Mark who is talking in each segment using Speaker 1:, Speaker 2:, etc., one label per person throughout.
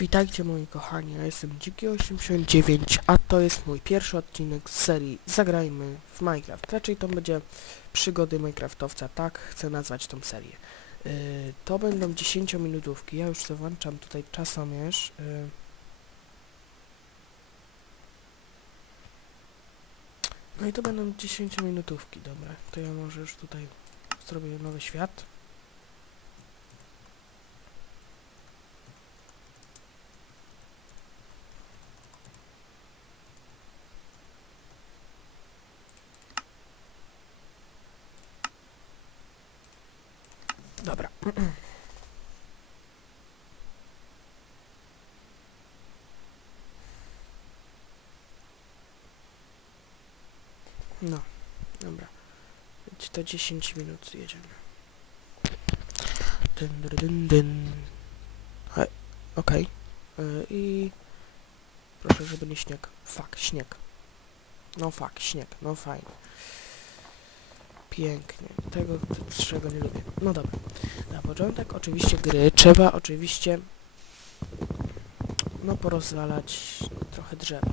Speaker 1: Witajcie moi kochani, ja jestem Dziki89, a to jest mój pierwszy odcinek z serii Zagrajmy w Minecraft. Raczej to będzie przygody Minecraftowca, tak chcę nazwać tą serię. Yy, to będą 10 minutówki, ja już włączam tutaj czasomierz. Yy. No i to będą 10 minutówki, dobra. To ja może już tutaj zrobię nowy świat. Dobra. No, dobra. Więc To 10 minut jedziemy. Dyn, dyn, dyn, Okej. Y, I... Proszę, żeby nie śnieg. Fuck, śnieg. No fuck, śnieg. No fajnie. Pięknie. Tego, czego nie lubię. No dobra. Na początek oczywiście gry trzeba oczywiście no porozwalać trochę drzewa.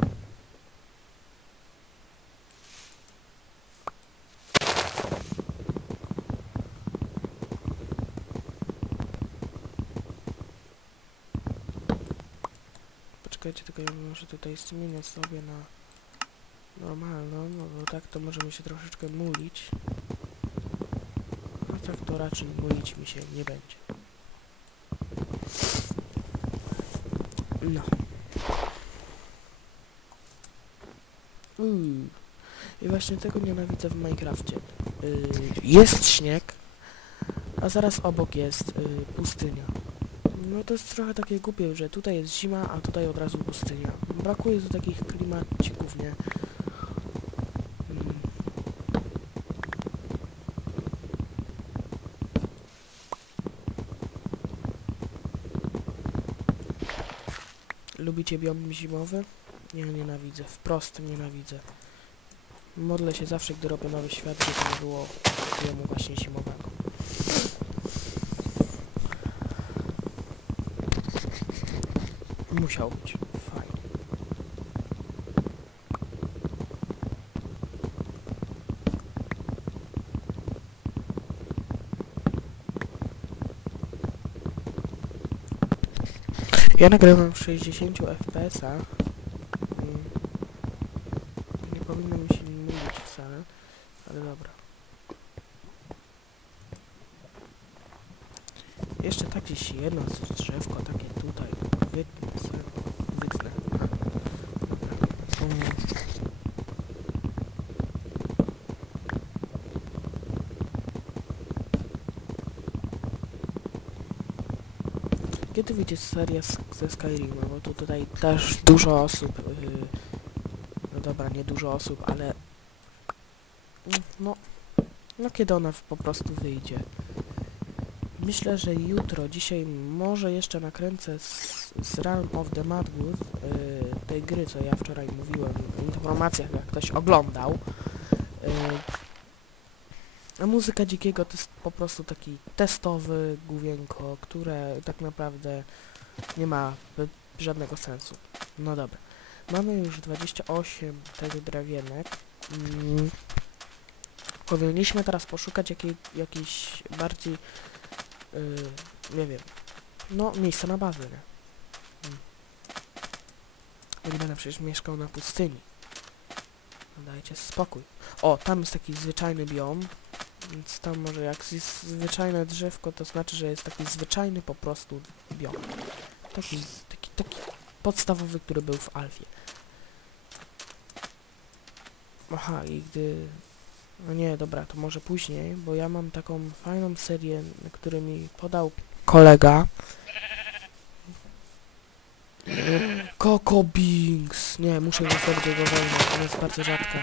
Speaker 1: Poczekajcie, tylko ja może tutaj zmienię sobie na normalną, no bo tak to może mi się troszeczkę mulić. A tak to raczej mulić mi się nie będzie. No. Mm. I właśnie tego nienawidzę w Minecrafcie. Yy, jest śnieg, a zaraz obok jest yy, pustynia. No to jest trochę takie głupie, że tutaj jest zima, a tutaj od razu pustynia. Brakuje tu takich klimacików, nie? Mm. Lubicie biom zimowy? Ja nienawidzę, wprost nienawidzę. Modlę się zawsze, gdy robię nowy świat, żeby nie było biomu właśnie zimowego. Musiał być. Fajnie. Ja nagrywam w 60 fps-ach. Mm. Nie powinno mi się mówić wcale, ale dobra. Jeszcze tak gdzieś jedno drzewko takie tutaj. Wytnę sobie. Wytnę. Dobra. Mm. Kiedy wyjdzie seria z, ze Skyrima? Bo tu tutaj też dużo osób. Yy, no dobra, nie dużo osób, ale. No. No kiedy ona po prostu wyjdzie? Myślę, że jutro, dzisiaj może jeszcze nakręcę z, z Realm of the Madwood, yy, tej gry, co ja wczoraj mówiłem w informacjach, jak ktoś oglądał. Yy, a muzyka dzikiego to jest po prostu taki testowy główienko, które tak naprawdę nie ma żadnego sensu. No dobra. Mamy już 28 tych drewienek. Mm. Powinniśmy teraz poszukać jakiej, jakiejś bardziej, yy, nie wiem, no miejsca na bazę, nie? Mm. Nie będę przecież mieszkał na pustyni. No dajcie spokój. O, tam jest taki zwyczajny biom, więc tam może jak jest zwyczajne drzewko, to znaczy, że jest taki zwyczajny po prostu biom. Taki, taki, taki podstawowy, który był w Alfie. Aha, i gdy... No nie, dobra, to może później, bo ja mam taką fajną serię, który mi podał kolega. Coco Binks! Nie, muszę zostawić jego wolno, ona jest bardzo rzadka.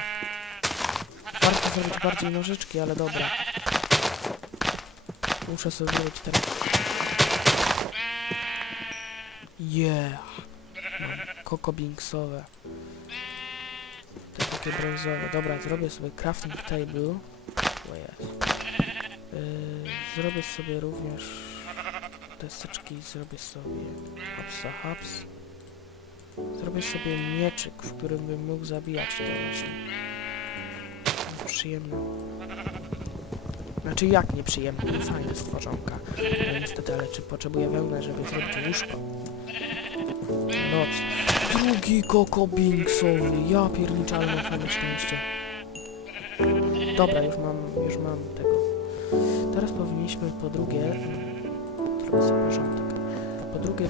Speaker 1: Zrobić bardziej nożyczki, ale dobra. Muszę sobie zrobić teraz. Yeah! Mam Coco Binksowe. Te takie brązowe. Dobra, zrobię sobie crafting table. O jest. Yy, zrobię sobie również deseczki zrobię sobie hapsa haps. Zrobię sobie mieczyk, w którym bym mógł zabijać te właśnie. Przyjemne. Znaczy jak nieprzyjemne, nie fajne stworzonka. No niestety, ale czy potrzebuję wełnę, żeby zrobić łóżko? Noc. Drugi Koko Binksowy. Ja mam fajne szczęście. Dobra, już mam, już mam tego. Teraz powinniśmy po drugie... sobie porządek. Po drugie